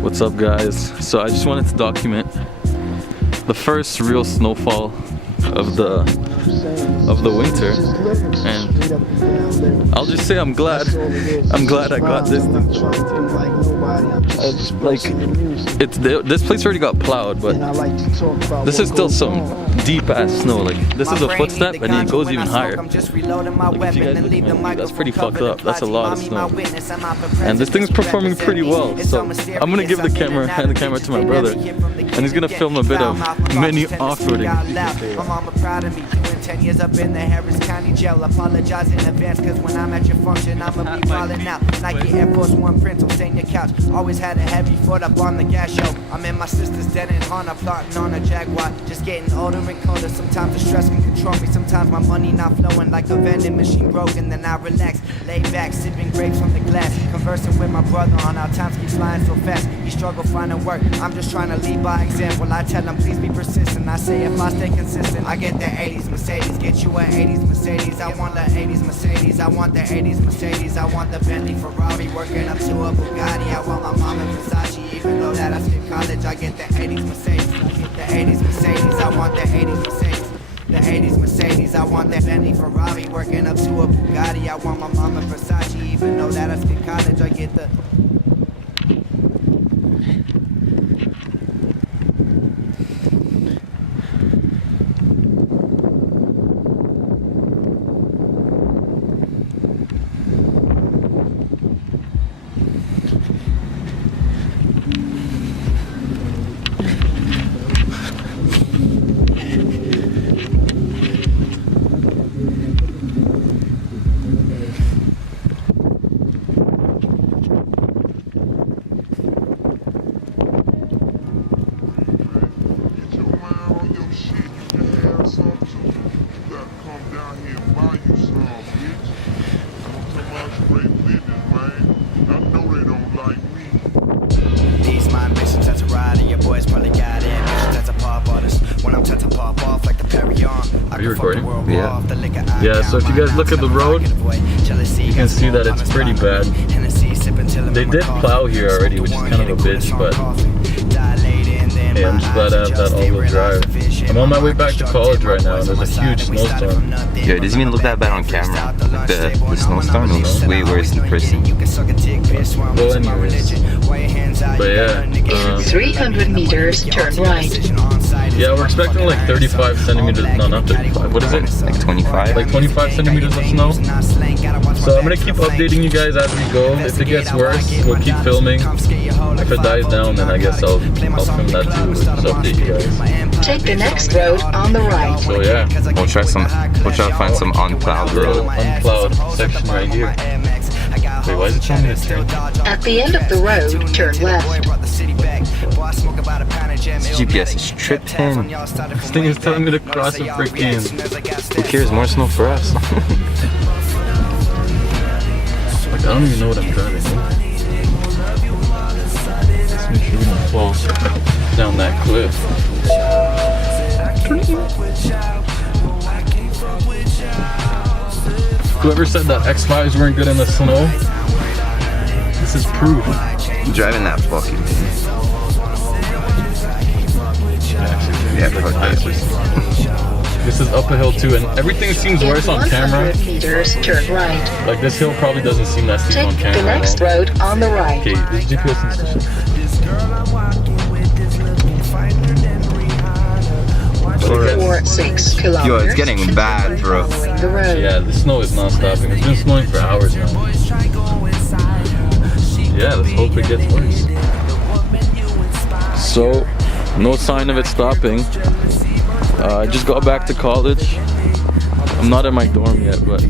What's up, guys? So I just wanted to document the first real snowfall of the winter, and I'll just say I'm glad I got this thing. This place already got plowed, but this is still some deep ass snow. Like, this is a footstep and it goes even higher. Like, if you guys look at me, that's pretty fucked up. That's a lot of snow, and this thing's performing pretty well. So I'm gonna hand the camera to my brother, and he's gonna film a bit of mini off-roading. 10 years up in the Harris County Jail. Apologize in advance, cause when I'm at your function, I'ma be calling out. Nike Air Force One print on stain your couch. Always had a heavy foot up on the gas show. I'm in my sister's den in Hana, plotting on a Jaguar. Just getting older and colder. Sometimes the stress can control me. Sometimes my money not flowing like a vending machine broken. Then I relax, lay back, sipping grapes from the glass. Conversing with my brother on how times keep flying so fast. He struggle finding work. I'm just trying to lead by example. I tell him please be persistent. I say if I stay consistent, I get the 80s Mercedes. Get you an 80s Mercedes. I want the 80s Mercedes. I want the 80s Mercedes. I want the Bentley Ferrari. Working up to a Bugatti. I want my mom and Versace. Even though that I skipped college, I get the 80s Mercedes. I get the 80s Mercedes. I want the 80s Mercedes. The 80s Mercedes. I want that Bentley Ferrari. Working up to a Bugatti. I want my mom and Versace. Even though that I skipped college, I get the... Are you recording? Yeah. Yeah, so if you guys look at the road, you can see that it's pretty bad. They did plow here already, which is kind of a bitch, but hey, I'm just glad I have that all-wheel drive. I'm on my way back to college right now, and there's a huge snowstorm. Yeah, it doesn't even look that bad on camera. Like the snowstorm is way worse in person. Well, anyways. But yeah. 300 meters, turn right. Yeah, we're expecting like 35 centimeters. No, not 35. What is it? Like 25? Like 25 centimeters of snow. So I'm gonna keep updating you guys as we go. If it gets worse, we'll keep filming. If it dies down, then I guess I'll film that too. Just update you guys. Take the next road on the right. So yeah, We'll try to find some unplowed road. Unplowed section right here. Wait, why is it telling me to turn? At the end of the road, turn left. This GPS is tripping. This thing is telling me to cross a freaking... Who cares? More snow for us. Like, I don't even know what I'm driving. Let's make sure we don't fall down that cliff. Whoever said that X5s weren't good in the snow, this is proof. Driving that bucket. Yeah, this is up a hill too, and everything seems worse on camera. 100 meters, turn right. Like, this hill probably doesn't seem that steep on Take camera. the next road on the right. Okay, this GPS is... 4.6 kilometers. Yo, it's getting bad, bro. Following the road. Yeah, the snow is not stopping. It's been snowing for hours now. Yeah, let's hope it gets worse. So, no sign of it stopping. I just got back to college. I'm not in my dorm yet, but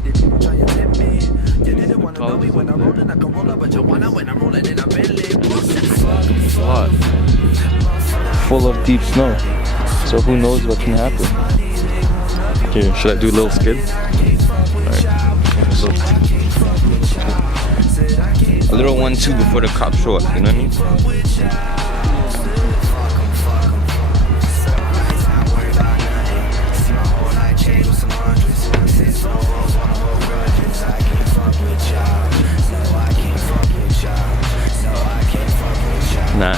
college is up there. Full of deep snow. So who knows what can happen. Here, should I do a little skid? Alright. A little 1-2 before the cops show up, you know what I mean? Nah.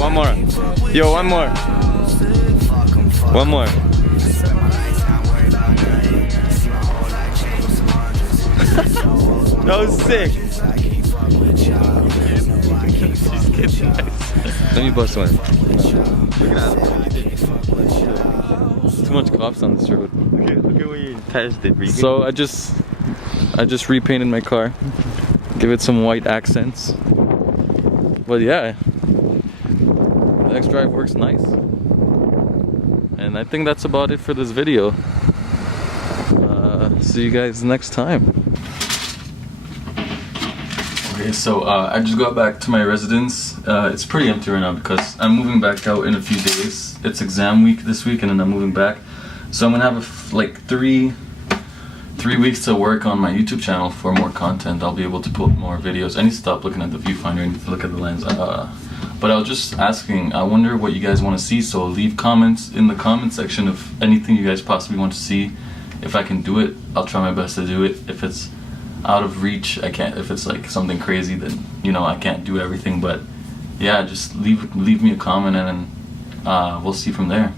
One more. Yo, one more. One more. That was sick. She's getting nice. Let me bust one. Too much cops on this road. Look at when you passed it, Regan. So I just repainted my car. Give it some white accents. But yeah, the X-Drive works nice. And I think that's about it for this video. See you guys next time. Okay, so I just got back to my residence. It's pretty empty right now because I'm moving back out in a few days. It's exam week this week and then I'm moving back. So I'm gonna have like three weeks to work on my YouTube channel for more content. I'll be able to put more videos. I need to stop looking at the viewfinder and look at the lens. But I was just asking, I wonder what you guys want to see, so leave comments in the comment section of anything you guys possibly want to see. If I can do it, I'll try my best to do it. If it's out of reach, I can't. If it's like something crazy, then you know I can't do everything. But yeah, just leave me a comment and then we'll see from there.